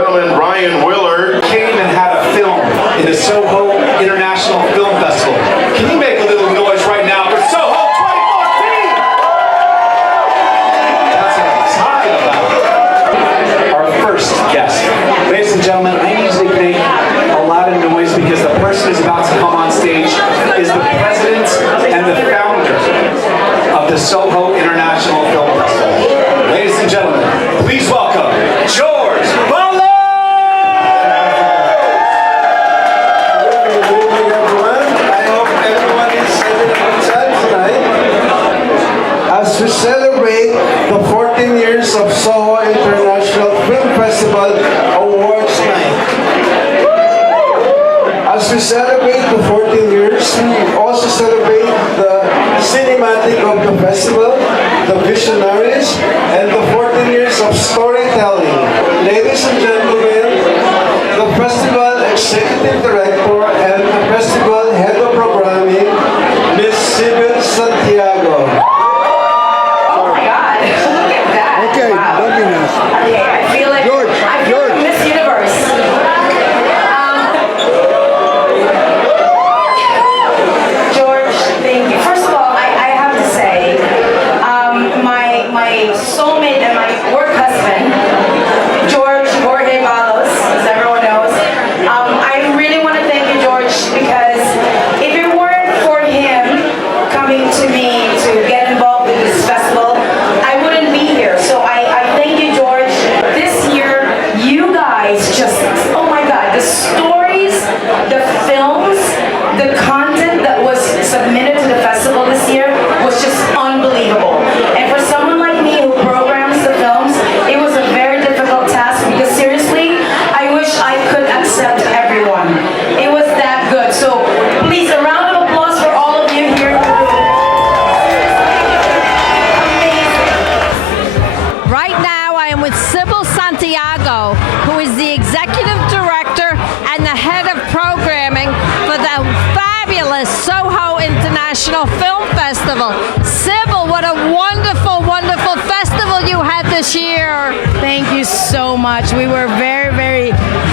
gentlemen, Ryan Willard came and had a film in the SOHO International Film Festival. Can you make a little noise right now for SOHO 2014? That's what I'm talking about. Our first guest. Ladies and gentlemen, I usually make a lot of noise because the person who's about to come on stage is the president and the founder of the SOHO International Film Festival. Ladies and gentlemen, please welcome George Butler! Good evening, everyone. I hope everyone is having a good time tonight. As we celebrate the 14 years of SOHO International Film Festival Awards Night. As we celebrate the 14 years, we also celebrate the cinematic of the festival, the visionaries, and the 14 years of storytelling. Ladies and gentlemen, the festival executive director and the festival head of programming, Miss Sibyl Santiago. Oh my God! Look at that! Okay, Wow. don't be nasty. Okay, I feel like Miss Universe. George, thank you. First of all, I have to say, my soulmate and my work husband, George Jorge Balos, as everyone knows. I really want to thank you, George, because if it weren't for him coming to me to get involved with this festival, I wouldn't be here. So I thank you, George. This year, you guys just, oh my God, the stories, the films, the content that was submitted to the festival this year was just unbelievable. And for someone like me who programs the films, it was a very difficult task because seriously, I wish I could accept everyone. It was that good. So please, a round of applause for all of you here. Amazing. Right now, I am with Sibyl Santiago, who is the executive director and the head of programming for the fabulous SOHO International Film Festival. Sibyl, what a wonderful, wonderful festival you had this year. Thank you so much. We were very, very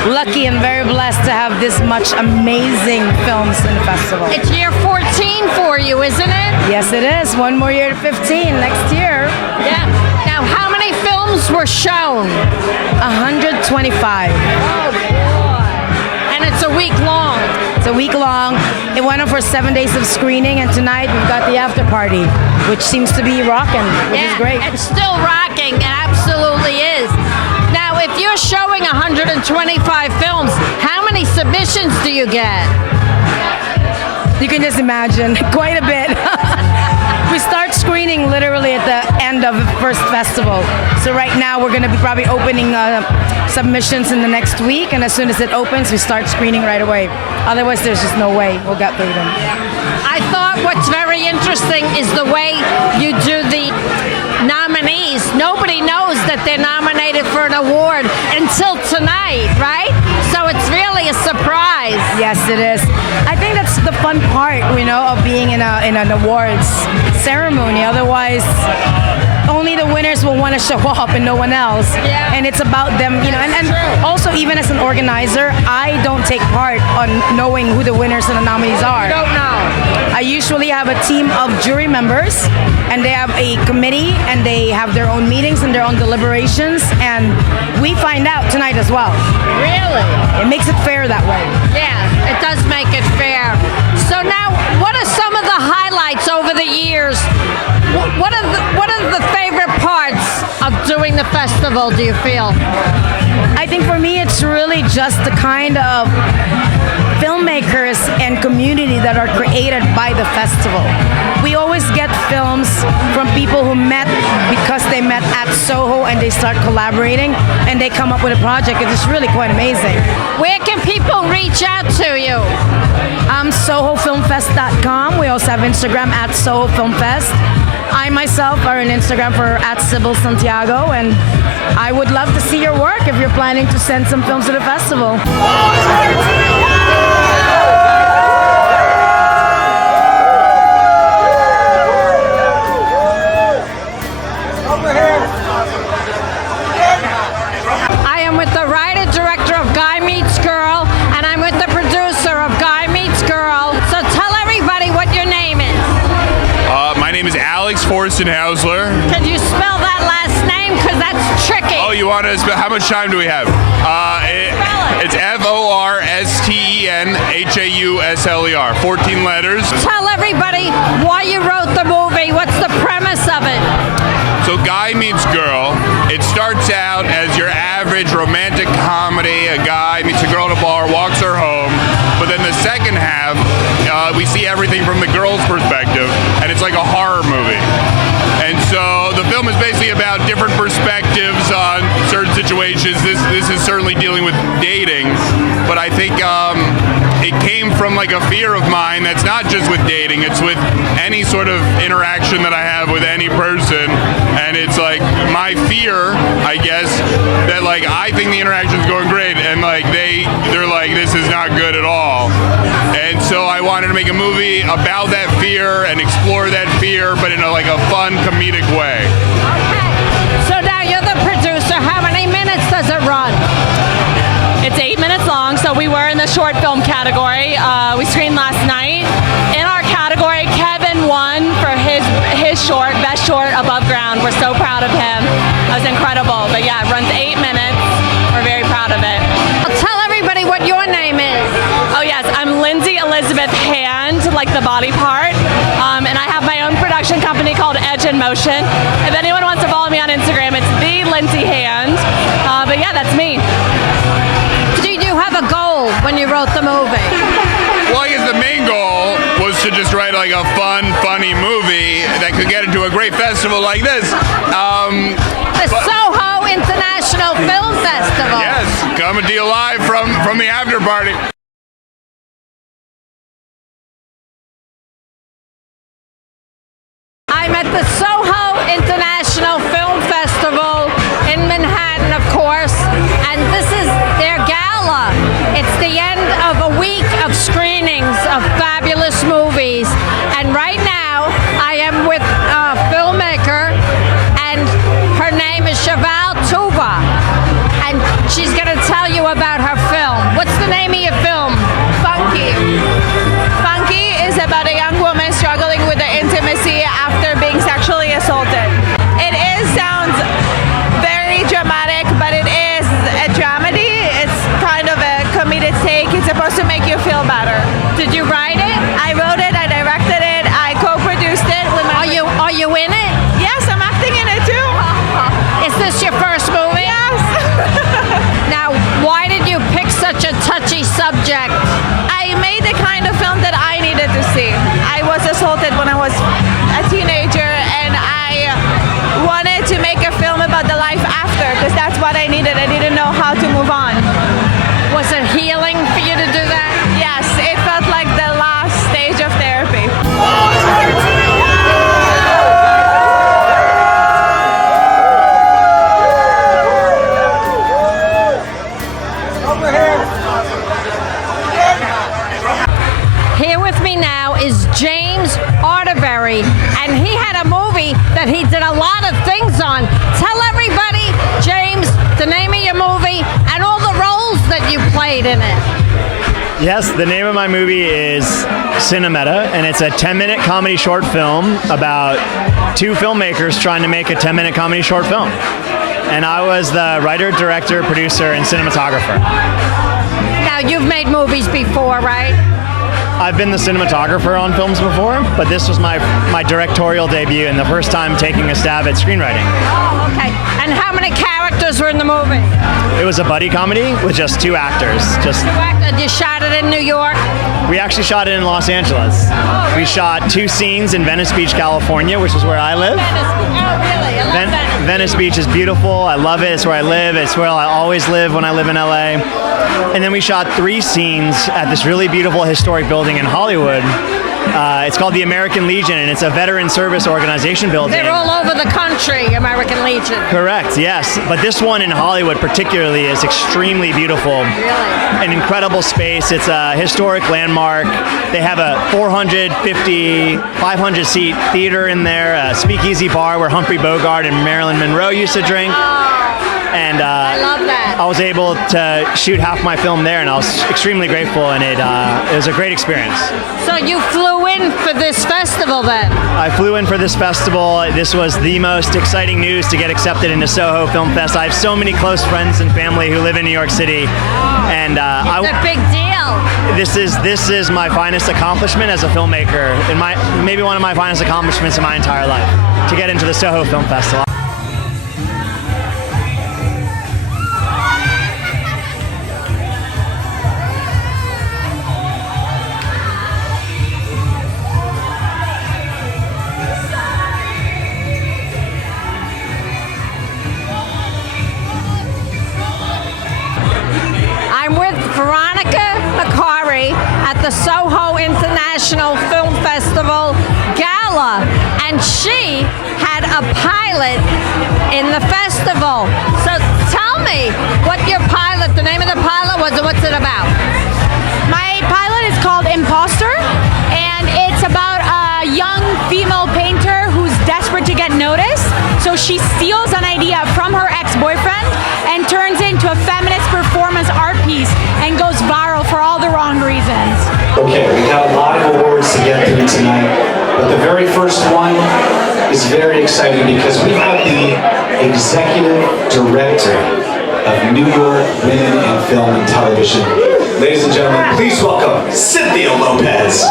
lucky and very blessed to have this much amazing films in the festival. It's year 14 for you, isn't it? Yes, it is. One more year to 15 next year. Yeah. Now, how many films were shown? 125. Oh, boy. And it's a week long. It's a week long. It went on for 7 days of screening, and tonight we've got the after party, which seems to be rocking, which is great. It's still rocking. It absolutely is. Now, if you're showing 125 films, how many submissions do you get? You can just imagine, quite a bit. We start screening literally at the end of the first festival. So right now we're going to be probably opening submissions in the next week, and as soon as it opens, we start screening right away. Otherwise, there's just no way we'll get through them. I thought what's very interesting is the way you do the nominees. Nobody knows that they're nominated for an award until tonight, right? So it's really a surprise. Yes, it is. I think that's the fun part, you know, of being in an awards ceremony. Otherwise, only the winners will want to show up and no one else. Yeah. And it's about them, you know, and also even as an organizer, I don't take part on knowing who the winners and the nominees are. You don't know. I usually have a team of jury members, and they have a committee, and they have their own meetings and their own deliberations, and we find out tonight as well. Really? It makes it fair that way. Yeah, it does make it fair. So now, what are some of the highlights over the years? What are the favorite parts of doing the festival, do you feel? I think for me, it's really just the kind of filmmakers and community that are created by the festival. We always get films from people who met because they met at SOHO and they start collaborating and they come up with a project. It's really quite amazing. Where can people reach out to you? SOHOFilmFest.com. We also have Instagram at SOHO Film Fest. I myself are on Instagram for at Sibyl Santiago, and I would love to see your work if you're planning to send some films to the festival. I am with the writer you want to spell? How much time do we have? It's FORSTENHAUSLER. 14 letters. Tell everybody why you wrote the movie. What's the premise of it? So guy meets girl. It starts out as your average romantic comedy. A guy meets a girl at a bar, walks her home. But then the second half, we see everything from the girl's perspective, and it's like a horror movie. And so the film is basically about different perspectives on certain situations. This is certainly dealing with dating, but I think it came from like a fear of mine that's not just with dating, it's with any sort of interaction that I have with any person. And it's like my fear, I guess, that like I think the interaction's going great and like they're like, this is not good at all. And so I wanted to make a movie about that fear and explore that fear, but in like a fun, comedic way. Okay. So now you're the producer. How many minutes does it run? It's 8 minutes long, so we were in the short film category. We screened last night. In our category, Kevin won for his short, best short above ground. We're so proud of him. That was incredible. But yeah, it runs 8 minutes. We're very proud of it. Tell everybody what your name is. Oh yes, I'm Lindsay Elizabeth Hand, like the body part. And I have my own production company called Edge in Motion. If anyone wants to follow me on Instagram, it's the Lindsay Hand. But yeah, that's me. Did you have a goal when you wrote the movie? Well, I guess the main goal was to just write like a fun, funny movie that could get into a great festival like this. The SOHO International Film Festival. Yes, coming to you live from the after party. I'm at the SOHO International Film Festival in Manhattan, of course, and this is their gala. It's the end of a week of screenings of fabulous movies, and right now I am with a filmmaker, and her name is Sibyl Santiago, and she's going to tell you about her film. What's the name of your film? Funky. Funky is about a young woman struggling with the intimacy after being sexually assaulted. It sounds very dramatic, but it is a dramedy. It's kind of a comedic take. It's supposed to make you feel better. Did you write it? I wrote it, I directed it, I co-produced it with my... Are you in it? Yes, I'm acting in it too. Is this your first movie? Yes. Now, why did you pick such a touchy subject? I made the kind of film that I needed to see. I was assaulted when I was a teenager, and I wanted to make a film about the life after, because that's what I needed. I didn't know how to move on. Was it healing for you to do that? Yes, it felt like the last stage of therapy. Here with me now is James Arterberry, and he had a movie that he did a lot of things on. Tell everybody, James, the name of your movie and all the roles that you played in it. Yes, the name of my movie is Cinemeta, and it's a 10-minute comedy short film about two filmmakers trying to make a 10-minute comedy short film. And I was the writer, director, producer, and cinematographer. Now, you've made movies before, right? I've been the cinematographer on films before, but this was my directorial debut and the first time taking a stab at screenwriting. Oh, okay. And how many characters were in the movie? It was a buddy comedy with just two actors. You shot it in New York? We actually shot it in Los Angeles. We shot 2 scenes in Venice Beach, California, which is where I live. Oh, really? I love that. Venice Beach is beautiful. I love it. It's where I live. It's where I always live when I live in LA. And then we shot 3 scenes at this really beautiful historic building in Hollywood. It's called the American Legion, and it's a veteran service organization building. They're all over the country, American Legion. Correct, yes. But this one in Hollywood particularly is extremely beautiful. Really? An incredible space. It's a historic landmark. They have a 450, 500-seat theater in there, a speakeasy bar where Humphrey Bogart and Marilyn Monroe used to drink. And I love that. I was able to shoot half my film there, and I was extremely grateful, and it was a great experience. So you flew in for this festival then? I flew in for this festival. This was the most exciting news to get accepted into SOHO Film Fest. I have so many close friends and family who live in New York City, and It's a big deal. This is my finest accomplishment as a filmmaker, and maybe one of my finest accomplishments in my entire life, to get into the SOHO Film Festival. At the SOHO International Film Festival Gala, and she had a pilot in the festival. So tell me what your pilot, the name of the pilot was, and what's it about? My pilot is called Imposter, and it's about a young female painter who's desperate to get noticed. So she steals an idea from her ex-boyfriend and turns it into a feminist performance art piece and goes viral for all the wrong reasons. Okay, we got a lot of awards to get through tonight, but the very first one is very exciting because we have the Executive Director of New York Women in Film and Television. Ladies and gentlemen, please welcome Cynthia Lopez.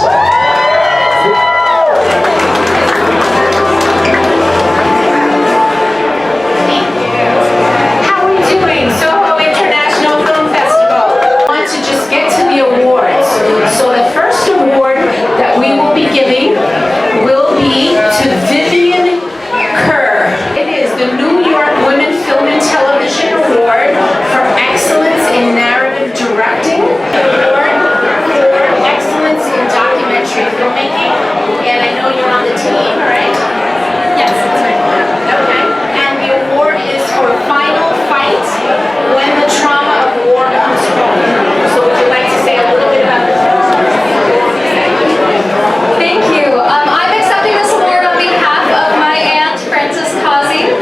How are we doing? SOHO International Film Festival. I want to just get to the awards. So the first award that we will be giving will be to Vivian Kerr. It is the New York Women Film and Television Award for Excellence in Narrative Directing, Award for Excellence in Documentary Filmmaking, and I know you're on the team, right? Yes, that's right. Okay. And the award is for Final Fight, When the Trauma of War Comes Home. So would you like to say a little bit about this? Thank you. I'm accepting this award on behalf of my aunt, Frances Causey.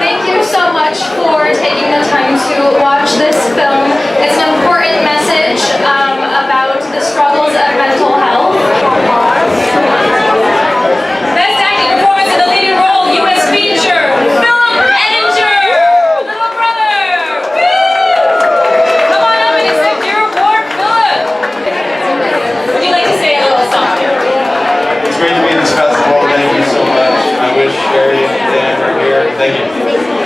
Thank you so much for taking the time to watch this film. It's an important message about the struggles of mental health. Best acting performance in the leading role, U.S. feature, Philip Ettinger, little brother. Woo! Come on up and accept your award, Philip. Would you like to say a little something? It's great to be in this festival. Thank you so much. I wish Sherry and Dan were here. Thank you.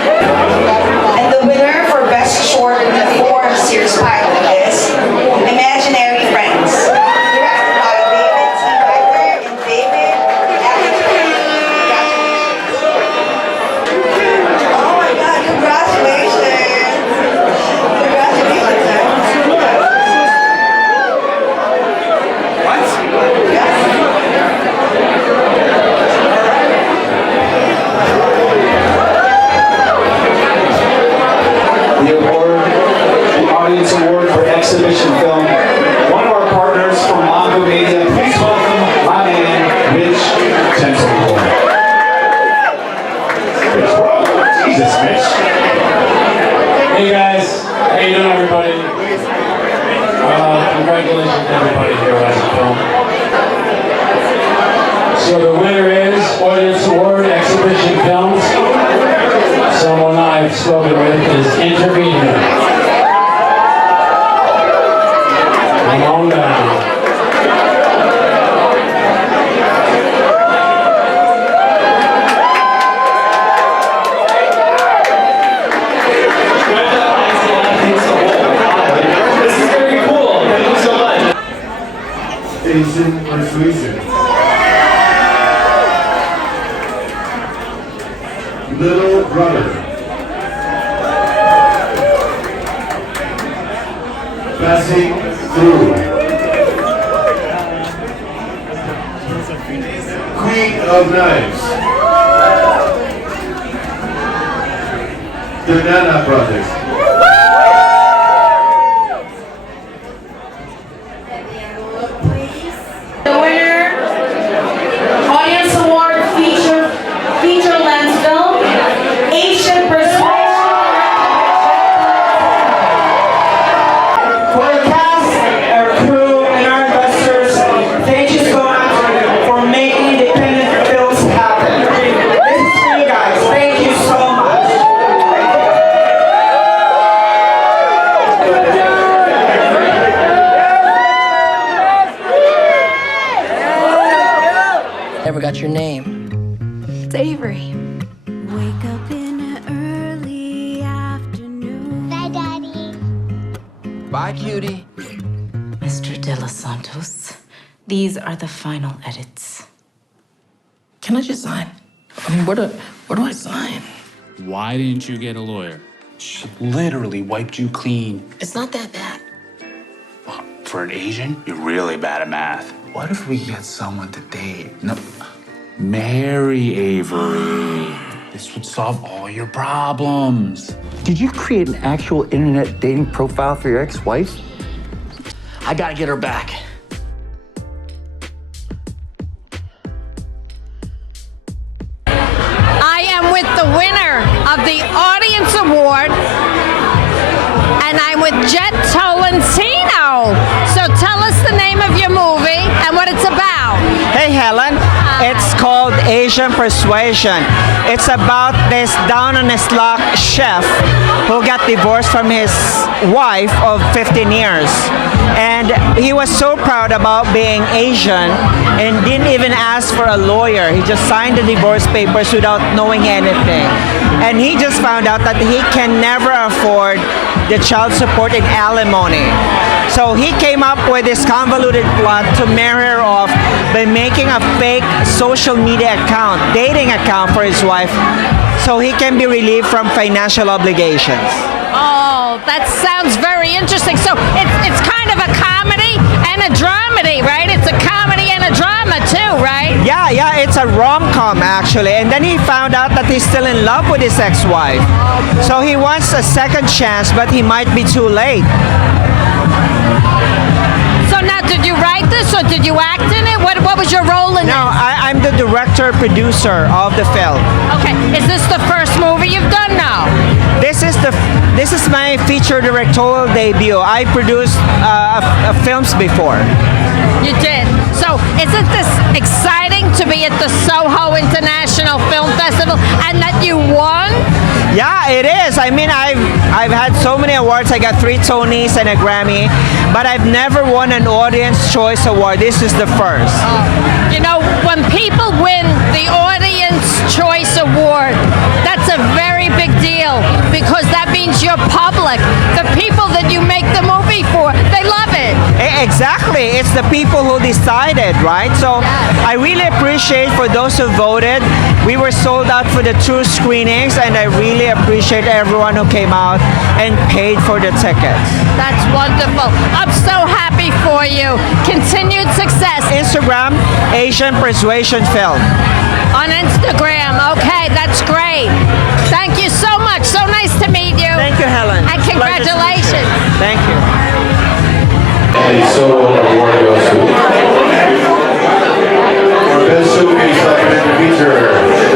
And the winner for Best Short in the Forum Series pilot is Imaginary Friends. Directed by David T. Becker and David Oh my God, congratulations. Congratulations. What? Yes. The award, the Audience Award for Exhibition Film. One of our partners from Mongo Media, please welcome my man, Rich Templeton. Jesus, Rich. Hey guys, how you doing everybody? Congratulations to everybody here at the film. So the winner is Audience Award Exhibition Films. Someone I've spoken with is Intervenor. Come on down. This is very cool. Thank you so much. Asian persuasion. Little brother. Passing through. Queen of Knives. The Nana Brothers. The winner, Audience Award feature length film, Asian Persuasion. For the cast, our crew, and our investors, thank you so much for making independent films happen. This is for you guys. Thank you so much. Never got your name. It's Avery. Wake up in the early afternoon. Bye, Daddy. Bye, cutie. Mr. De Los Santos, these are the final edits. Can I just sign? I mean, where do I sign? Why didn't you get a lawyer? She literally wiped you clean. It's not that bad. For an Asian, you're really bad at math. What if we get someone to date? No, marry Avery. This would solve all your problems. Did you create an actual internet dating profile for your ex-wife? I gotta get her back. I am with the winner of the Audience Award, and I'm with Jet Tolentino. So tell us the name of your movie and what it's about. Hey Helen, it's called Asian Persuasion. It's about this down on his luck chef who got divorced from his wife of 15 years. And he was so proud about being Asian and didn't even ask for a lawyer. He just signed the divorce papers without knowing anything. And he just found out that he can never afford the child support and alimony. So he came up with this convoluted plot to marry her off by making a fake social media account, dating account for his wife, so he can be relieved from financial obligations. Oh, that sounds very interesting. So it's kind of a comedy and a dramedy, right? It's a comedy and a drama too, right? Yeah, it's a rom-com actually. And then he found out that he's still in love with his ex-wife. So he wants a second chance, but he might be too late. So now, did you write this or did you act in it? What was your role in it? No, I'm the director-producer of the film. Okay, is this the first movie you've done now? This is my feature directorial debut. I produced films before. You did. So isn't this exciting to be at the SOHO International Film Festival and that you won? Yeah, it is. I mean, I've had so many awards. I got 3 Tonys and a Grammy, but I've never won an Audience Choice Award. This is the first. You know, when people win the Audience Choice Award, that's a very big deal because that means your public, the people that you make the movie for, they love it. Exactly. It's the people who decided, right? So I really appreciate for those who voted. We were sold out for the 2 screenings, and I really appreciate everyone who came out and paid for the tickets. That's wonderful. I'm so happy for you. Continued success. Instagram, Asian Persuasion Film. On Instagram. Okay, that's great. Thank you so much. So nice to meet you. Thank you, Helen. And congratulations. Thank you. And SOHO Award goes to for Best Showcase Documentary Feature.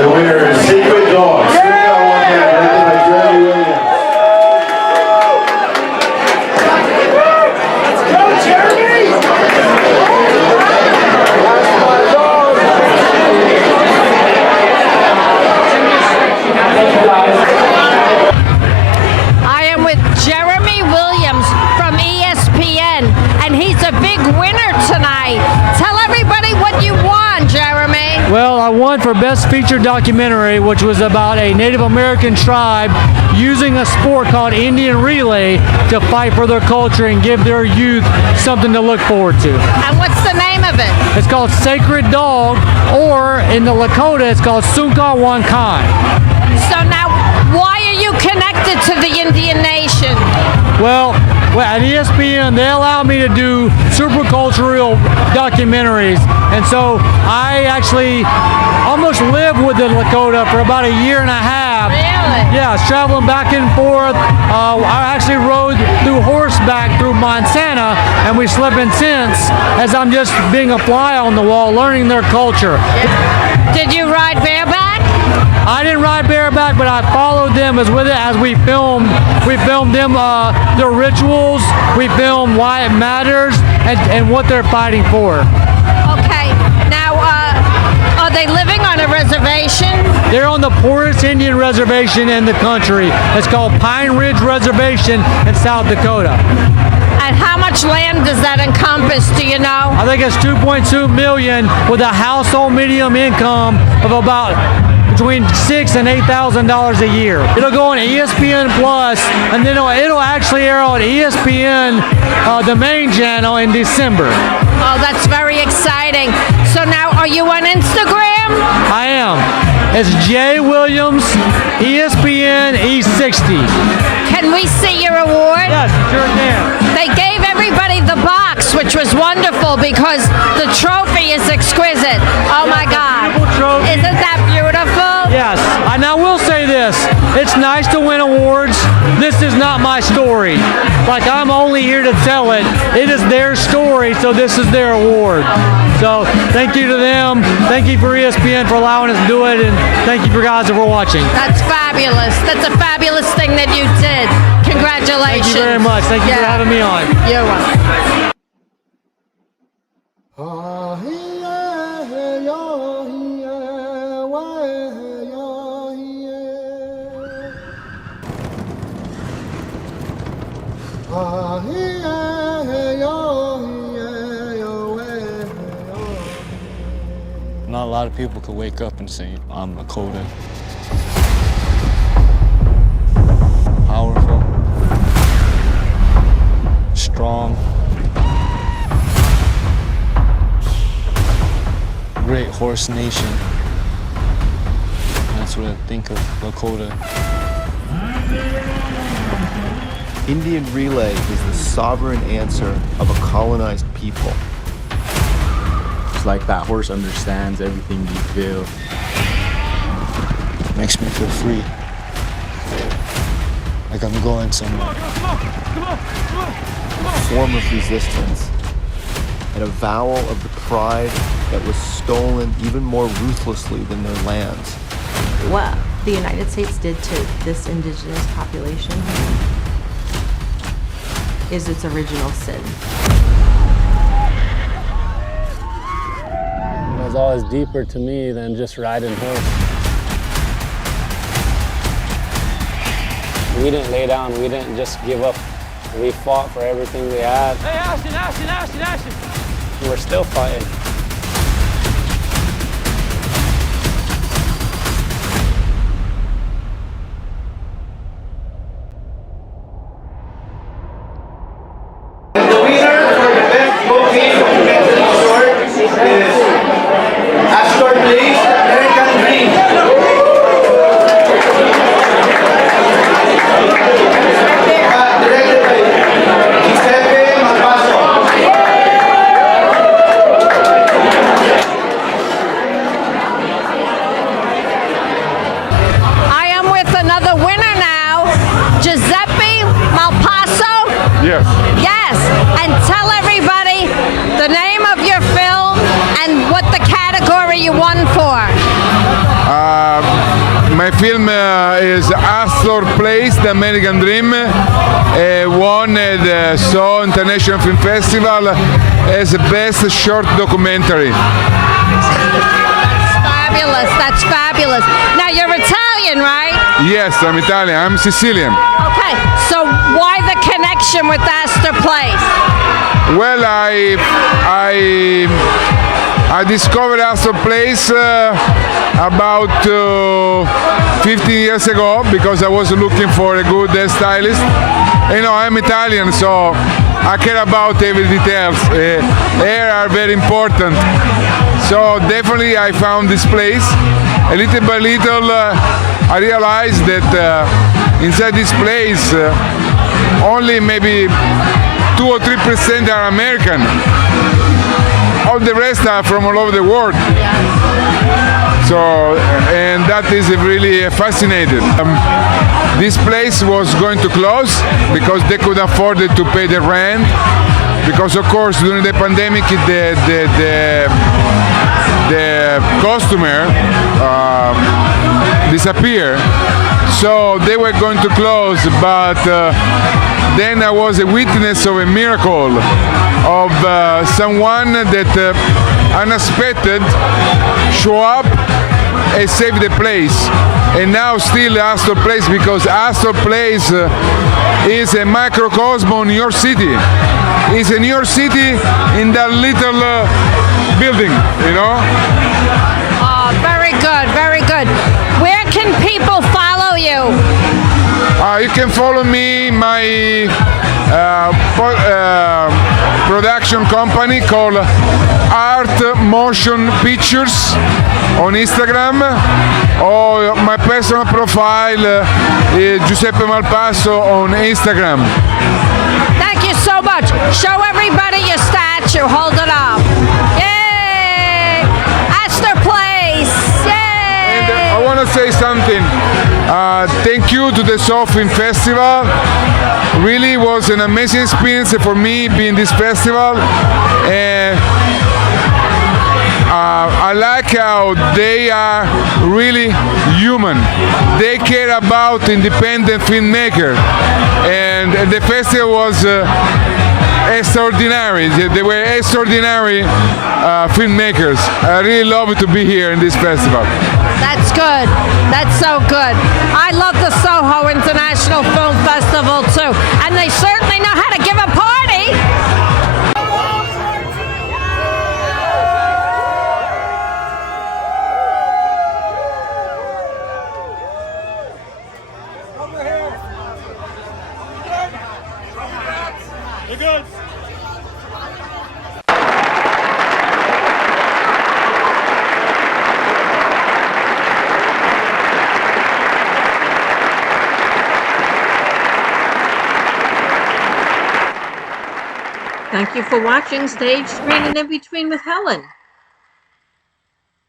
The winner is Sacred Dogs. Written by Jeremy Williams. Let's go, Jeremy! I am with Jeremy Williams from ESPN, and he's a big winner tonight. Tell everybody what you won, Jeremy. Well, I won for Best Feature Documentary, which was about a Native American tribe using a sport called Indian Relay to fight for their culture and give their youth something to look forward to. And what's the name of it? It's called Sacred Dog, or in the Lakota, it's called Sunka Wankai. So now, why are you connected to the Indian nation? Well, at ESPN, they allow me to do super cultural documentaries. And so I actually almost lived with the Lakota for about a year and a half. Really? Yeah, I was traveling back and forth. I actually rode through horseback through Montana, and we slept in tents as I'm just being a fly on the wall, learning their culture. Did you ride bareback? I didn't ride bareback, but I followed them as with it as we filmed. We filmed them, their rituals. We filmed why it matters and what they're fighting for. Okay. Now, are they living on a reservation? They're on the poorest Indian reservation in the country. It's called Pine Ridge Reservation in South Dakota. And how much land does that encompass, do you know? I think it's 2.2 million with a household medium income of about between $6,000 and $8,000 a year. It'll go on ESPN Plus, and then it'll actually air on ESPN, the main channel, in December. Oh, that's very exciting. So now, are you on Instagram? I am. It's J. Williams, ESPN E60. Can we see your award? Yes, sure can. They gave everybody the box, which was wonderful because the trophy is exquisite. Oh my God. Isn't that beautiful? Yes, and I will say this, it's nice to win awards. This is not my story. Like, I'm only here to tell it. It is their story, so this is their award. So thank you to them. Thank you for ESPN for allowing us to do it, and thank you for guys for watching. That's fabulous. That's a fabulous thing that you did. Congratulations. Thank you very much. Thank you for having me on. You're welcome. Not a lot of people could wake up and say, I'm Lakota. Powerful, strong, great horse nation. That's what I think of Lakota. Indian relay is the sovereign answer of a colonized people. It's like that horse understands everything you feel. Makes me feel free. Like I'm going somewhere. A form of resistance, an avowal of the pride that was stolen even more ruthlessly than their lands. What the United States did to this indigenous population is its original sin. It was always deeper to me than just riding horse. We didn't lay down, we didn't just give up. We fought for everything we had. Hey, Ashton! We're still fighting. Yes, and tell everybody the name of your film and what the category you won for. My film is Astor Place, The American Dream. Won the SOHO International Film Festival as the best short documentary. That's fabulous. Now you're Italian, right? Yes, I'm Italian. I'm Sicilian. Okay, so why the connection with Astor Place? Well, I discovered Astor Place about 15 years ago because I was looking for a good stylist. You know, I'm Italian, so I care about every details. Hair are very important. So definitely I found this place. A little by little I realized that inside this place only maybe 2 or 3% are American. All the rest are from all over the world. So, and that is really fascinating. This place was going to close because they couldn't afford it to pay the rent. Because of course during the pandemic the customer disappear. So they were going to close, but then I was a witness of a miracle of someone that unexpected show up and save the place. And now still Astor Place, because Astor Place is a microcosm of New York City. It's a New York City in that little building, you know? Oh, very good, very good. Where can people follow you? You can follow me, my production company called Art Motion Pictures on Instagram, or my personal profile Giuseppe Malpasso on Instagram. Thank you so much. Show everybody your statue. Hold it up. Yay! Astor Place. Yay! And I want to say something. Thank you to the SOHO Film Festival. Really was an amazing experience for me being this festival. And I like how they are really human. They care about independent filmmaker, and the festival was extraordinary. They were extraordinary filmmakers. I really love to be here in this festival. That's good. That's so good. I love the SOHO International Film Festival too, and they certainly know how to give a party. Thank you for watching Stage Screen and In Between with Helen.